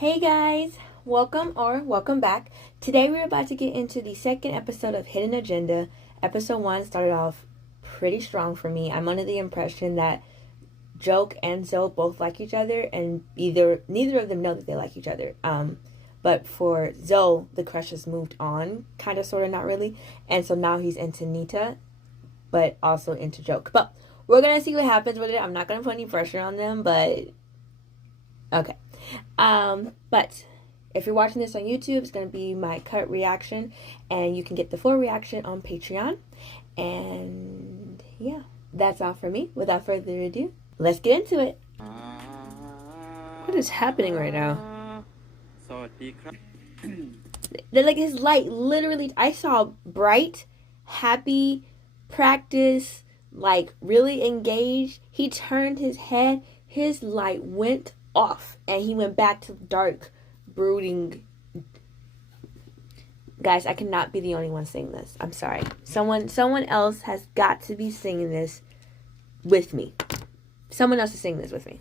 Hey guys, welcome back. Today we're about to get into the second episode of Hidden Agenda. Episode 1 started off pretty strong for me. I'm under the impression that Joke and Zo both like each other, and neither of them know that they like each other. But for Zo, the crush has moved on, kind of, sort of, not really, and so now he's into Nita, but also into Joke. But we're gonna see what happens with it. I'm not gonna put any pressure on them, but okay. But if you're watching this on YouTube, it's going to be my cut reaction, and you can get the full reaction on Patreon. And yeah, that's all for me. Without further ado, let's get into it. What is happening right now? Like his light, literally, I saw bright, happy, practice, like really engaged. He turned his head, his light went off, and he went back to dark, brooding. Guys, I cannot be the only one singing this. I'm sorry. Someone else has got to be singing this with me. Someone else is singing this with me.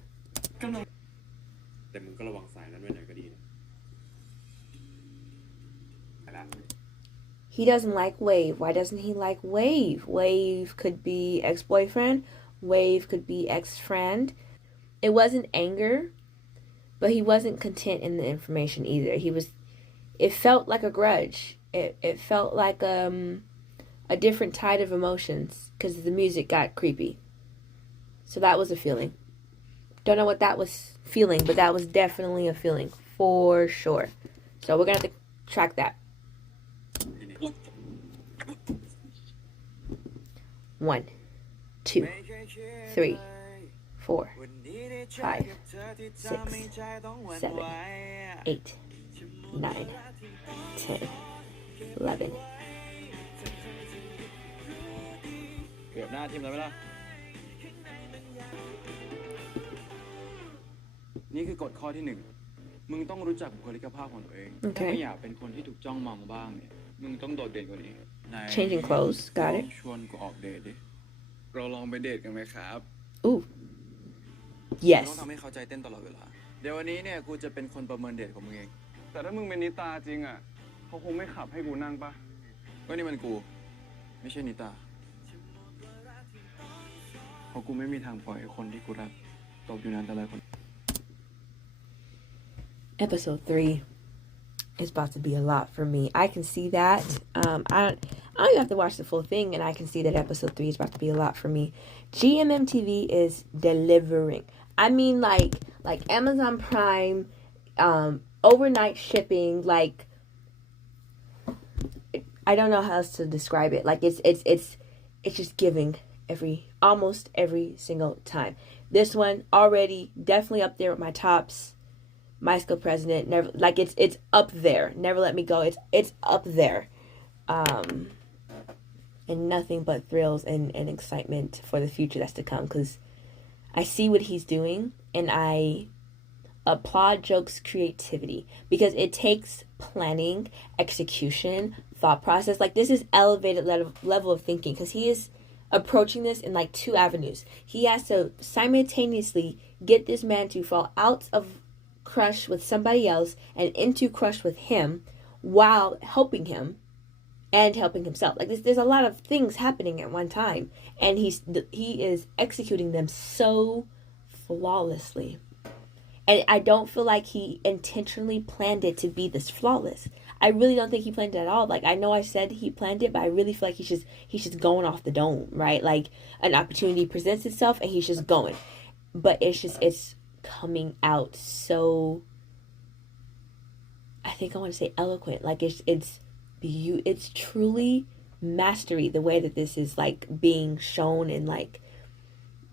He doesn't like Wave. Why doesn't he like Wave? Wave could be ex-boyfriend. Wave could be ex-friend. It wasn't anger, but he wasn't content in the information either. It felt like a grudge. It felt like a different tide of emotions because the music got creepy. So that was a feeling. Don't know what that was feeling, but that was definitely a feeling for sure. So we're gonna have to track that. 1, 2, 3, 4, 5, 6, 7, 8, 9, 10, 11. เกือบหน้าทีมแล้วไหมล่ะนี่คือกฎข้อที่ 1มึงต้องรู้จักบุคลิกภาพของตัวเองถ้าไม่อยากเป็นคนที่ถูกจ้องมองบ้างเนี่ยมึงต้องโดดเด่นกว่านี้ Changing clothes, got it. ชวนกูออกเดทดิเราลองไปเดทกันไหมครับ Ooh. Yes. ต้องทำให้เขาใจเต้นตลอดเวลาเดี๋ยววันนี้เนี่ยกูจะเป็นคนประเมินเดทของมึงเองแต่ถ้ามึงเป็นนิตาจริงอ่ะเขาคงไม่ขับให้กูนั่งปะก็นี่มันกูไม่ใช่นิตาเพราะกูไม่มีทางปล่อยให้คนที่กูรักตกอยู่ในอันตรายคน Episode 3 is about to be a lot for me. I can see that. I don't even have to watch the full thing, and I can see that episode 3 is about to be a lot for me. GMMTV is delivering. I mean, like Amazon Prime, overnight shipping. Like, I don't know how else to describe it. Like, it's just giving almost every single time. This one already definitely up there with my tops. My School President, never, like, it's up there. Never Let Me Go. It's up there. And nothing but thrills and excitement for the future that's to come, because I see what he's doing, and I applaud Joke's creativity, because it takes planning, execution, thought process. Like, this is elevated level of thinking, because he is approaching this in like 2 avenues. He has to simultaneously get this man to fall out of crush with somebody else and into crush with him while helping him and helping himself. Like, there's a lot of things happening at one time, and he is executing them so flawlessly. And I don't feel like he intentionally planned it to be this flawless. I really don't think he planned it at all. Like, I know I said he planned it, but I really feel like he's just going off the dome, right? Like, an opportunity presents itself and he's just going. But it's coming out so, I think I want to say eloquent. Like, it's truly mastery, the way that this is like being shown, and like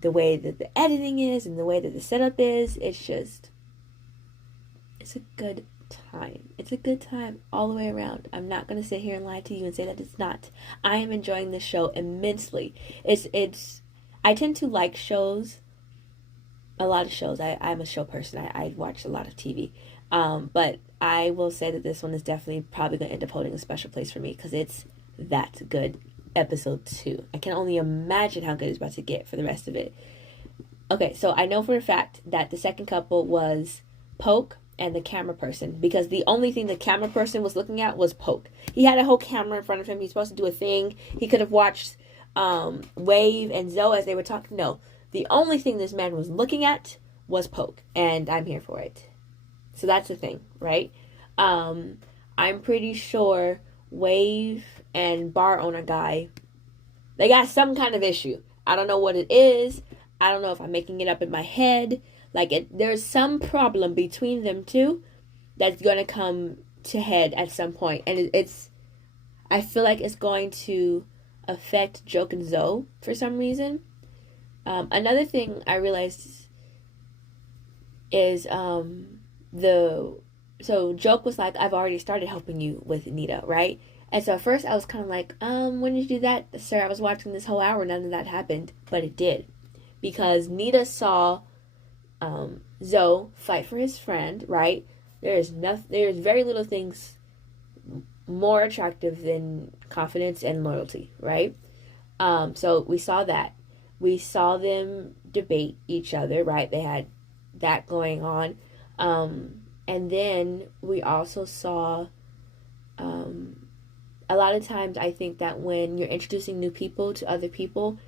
the way that the editing is and the way that the setup is. It's a good time. It's a good time all the way around. I'm not going to sit here and lie to you and say that it's not. I am enjoying this show immensely. I tend to like shows, a lot of shows. I'm a show person. I watch a lot of TV. But I will say that this one is definitely probably going to end up holding a special place for me, because it's that good. Episode 2. I can only imagine how good it's about to get for the rest of it. Okay, so I know for a fact that the second couple was Poke and the camera person, because the only thing the camera person was looking at was Poke. He had a whole camera in front of him. He's supposed to do a thing. He could have watched Wave and Zoe as they were talking. No, the only thing this man was looking at was Poke, and I'm here for it. So that's the thing, right? I'm pretty sure Wave and bar owner guy, they got some kind of issue. I don't know what it is. I don't know if I'm making it up in my head. Like, there's some problem between them two that's going to come to head at some point. And I feel like it's going to affect Joke and Zoe for some reason. Another thing I realized is so Joke was like, I've already started helping you with Nita, right? And so at first I was kind of like, when did you do that, sir? I was watching this whole hour, none of that happened. But it did. Because Nita saw Zoe fight for his friend, right? There's very little things more attractive than confidence and loyalty, right? So we saw that. We saw them debate each other, right? They had that going on. And then we also saw a lot of times I think that when you're introducing new people to other people,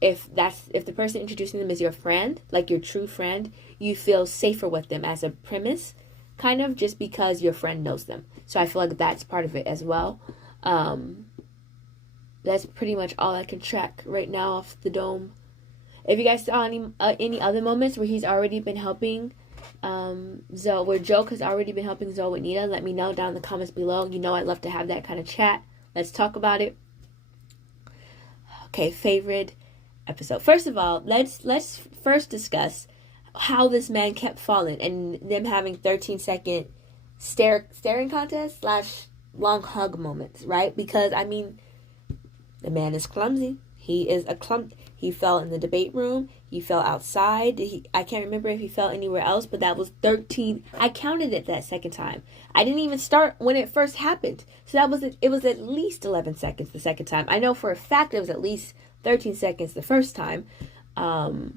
if the person introducing them is your friend, like your true friend, you feel safer with them as a premise, kind of, just because your friend knows them. So I feel like that's part of it as well. That's pretty much all I can track right now off the dome. If you guys saw any other moments where he's already been helping Zoe, where Joke has already been helping Zoe with Nita, let me know down in the comments below. You know I'd love to have that kind of chat. Let's talk about it. Okay, favorite episode. First of all, let's first discuss how this man kept falling and them having 13-second staring contest / long hug moments, right? Because I mean, the man is clumsy. He fell in the debate room. He fell outside. I can't remember if he fell anywhere else, but that was 13. I counted it that second time. I didn't even start when it first happened. So it was at least 11 seconds the second time. I know for a fact it was at least 13 seconds the first time. Y'all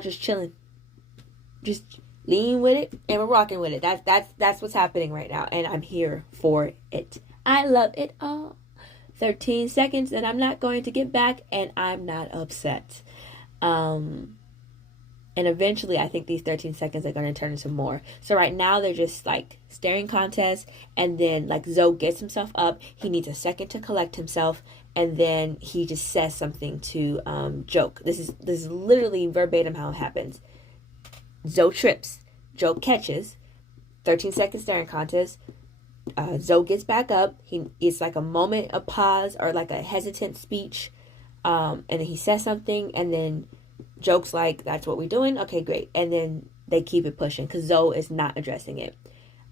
just chilling. Just lean with it and we're rocking with it. That's what's happening right now. And I'm here for it. I love it all. 13 seconds and I'm not going to get back and I'm not upset. And eventually I think these 13 seconds are going to turn into more. So right now they're just like staring contest, and then like Zoe gets himself up. He needs a second to collect himself, and then he just says something to Joke. This is literally verbatim how it happens. Zoe trips. Joke catches. 13 second staring contest. Zoe gets back up. It's like a moment of pause or like a hesitant speech, and then he says something, and then Joke's like, "That's what we're doing. Okay, great." And then they keep it pushing because Zoe is not addressing it.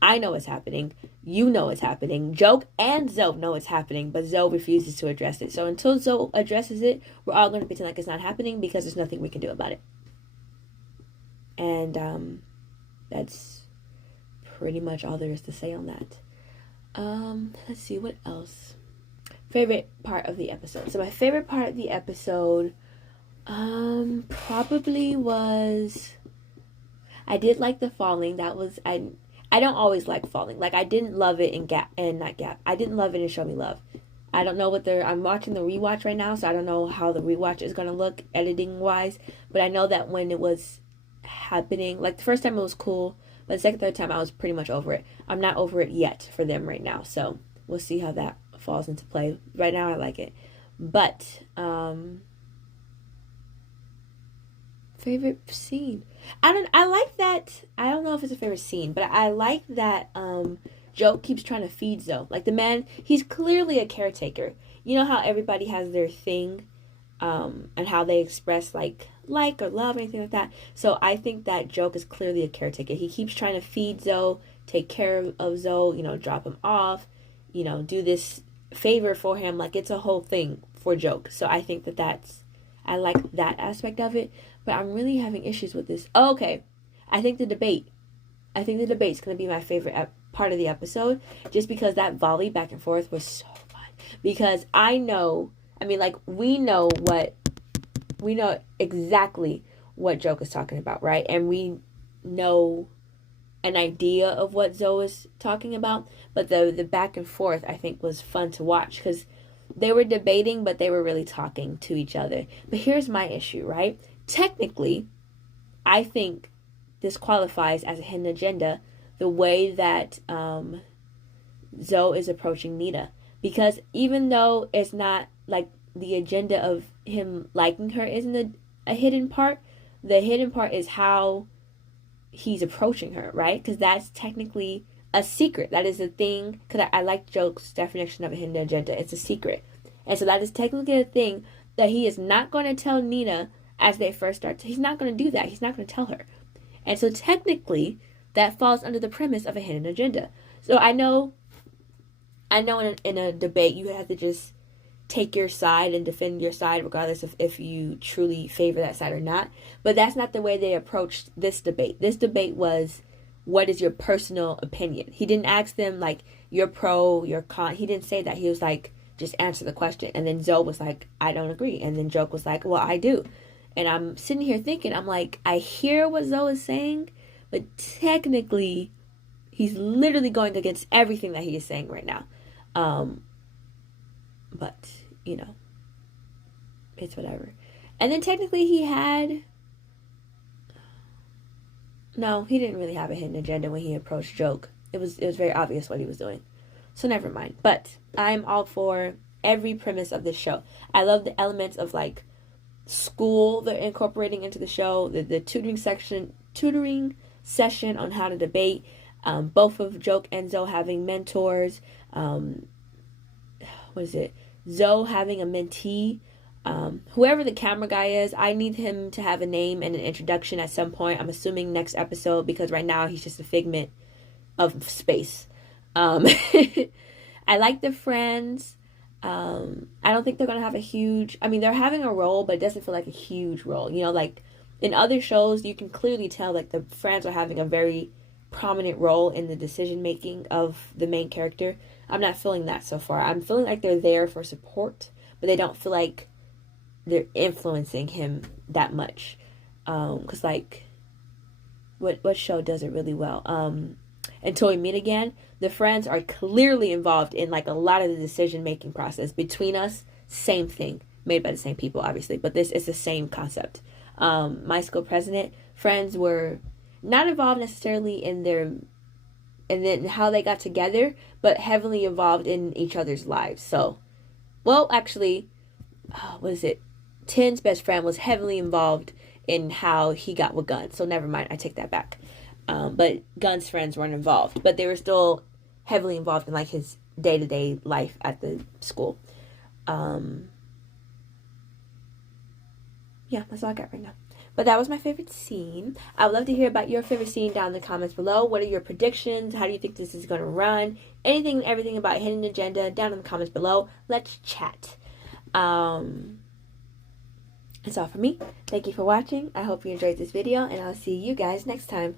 I know it's happening. You know it's happening. Joke and Zoe know it's happening, but Zoe refuses to address it. So until Zoe addresses it, we're all going to pretend like it's not happening because there's nothing we can do about it. And that's pretty much all there is to say on that. Let's see what else. Favorite part of the episode. So my favorite part of the episode probably was, I did like the falling. That was, I don't always like falling. Like, I didn't love it in I didn't love it in Show Me Love. I don't know I'm watching the rewatch right now, so I don't know how the rewatch is gonna look editing wise, but I know that when it was happening, like the first time it was cool, but the second, third time I was pretty much over it. I'm not over it yet for them right now, so we'll see how that falls into play. Right now I like it. But favorite scene. I like that. I don't know if it's a favorite scene, but I like that Joke keeps trying to feed Zoe. Like, the man, he's clearly a caretaker. You know how everybody has their thing, and how they express like or love or anything like that. So I think that Joke is clearly a caretaker. He keeps trying to feed Zoe, take care of Zoe, drop him off, do this favor for him. Like, it's a whole thing for Joke. So I think I like that aspect of it. But I'm really having issues with this. Oh, okay. I think the debate's going to be my favorite part of the episode, just because that volley back and forth was so fun. Because we know exactly what Joke is talking about, right? And we know an idea of what Zoe was talking about, but the back and forth I think was fun to watch because they were debating, but they were really talking to each other. But here's my issue, right? Technically, I think this qualifies as a hidden agenda the way that Zoe is approaching Nita. Because even though it's not like the agenda of him liking her isn't a hidden part, the hidden part is how he's approaching her, right? Because that's technically a secret. That is a thing. Because I like Joke's definition of a hidden agenda. It's a secret. And so that is technically a thing that he is not going to tell Nina as they first start. He's not going to do that. He's not going to tell her. And so technically that falls under the premise of a hidden agenda. So I know in a debate you have to just take your side and defend your side regardless of if you truly favor that side or not. But that's not the way they approached this debate. This debate was, what is your personal opinion? He didn't ask them like, you're pro, you're con. He didn't say that. He was like, just answer the question. And then Zoe was like, I don't agree. And then Joke was like, well, I do. And I'm sitting here thinking, I'm like, I hear what Zoe is saying, but technically he's literally going against everything that he is saying right now. But, you know, it's whatever. And then technically he didn't really have a hidden agenda when he approached Joke. It was very obvious what he was doing. So never mind. But I'm all for every premise of this show. I love the elements of like school they're incorporating into the show, the tutoring session on how to debate, both of Joke and Zoe having mentors, Zoe having a mentee, whoever the camera guy is, I need him to have a name and an introduction at some point. I'm assuming next episode, because right now he's just a figment of space. I like the friends. I don't think they're gonna have a huge, they're having a role, but it doesn't feel like a huge role. You know, like in other shows you can clearly tell like the friends are having a very prominent role in the decision making of the main character. I'm not feeling that so far. I'm feeling like they're there for support, but they don't feel like they're influencing him that much. Because like what show does it really well? Until We Meet Again, the friends are clearly involved in like a lot of the decision making process. Between Us, same thing, made by the same people obviously, but this is the same concept. My School President, friends were not involved necessarily in then how they got together, but heavily involved in each other's lives. So, well, actually, Tin's best friend was heavily involved in how he got with Gunn. So never mind, I take that back. But Gunn's friends weren't involved, but they were still heavily involved in like his day-to-day life at the school. Yeah, that's all I got right now. But that was my favorite scene. I would love to hear about your favorite scene down in the comments below. What are your predictions? How do you think this is going to run? Anything and everything about Hidden Agenda down in the comments below. Let's chat. That's all for me. Thank you for watching. I hope you enjoyed this video, and I'll see you guys next time.